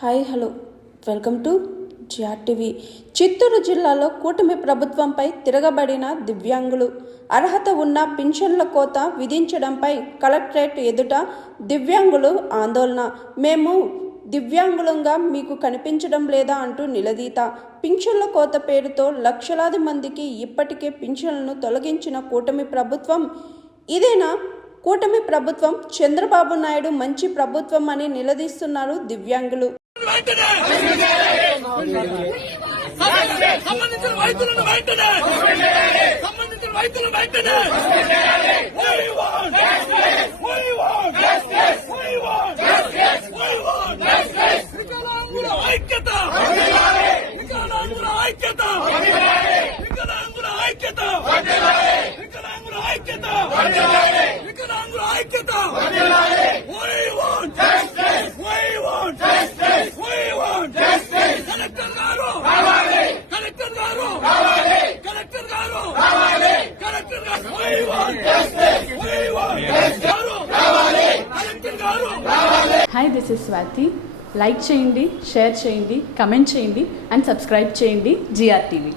Hi hello welcome to GRTV. Chittoor జిల్లాలో కూటమి ప్రభుత్వంపై తిరగబడిన దివ్యాంగులు. అర్హత ఉన్న పింఛన్ల కోత విధించడంపై కలెక్టరేట్ ఎదుట దివ్యాంగులు ఆందోళన. మేము దివ్యాంగులంగా మీకు కనిపించడం లేదా అంటూ నిలదీత. పింఛన్ల కోత పేరుతో లక్షలాది మందికి ఇప్పటికే పింఛన్లను తొలగించిన కూటమి ప్రభుత్వం ఇదేనా? కూటమి ప్రభుత్వం చంద్రబాబు నాయుడు మంచి ప్రభుత్వం అని నిలదీస్తున్నారు దివ్యాంగులు. Hi, this is Swathi. Like చేయండి, షేర్ చేయండి, కమెంట్ చేయండి అండ్ సబ్స్క్రైబ్ చేయండి జిఆర్టీవీ.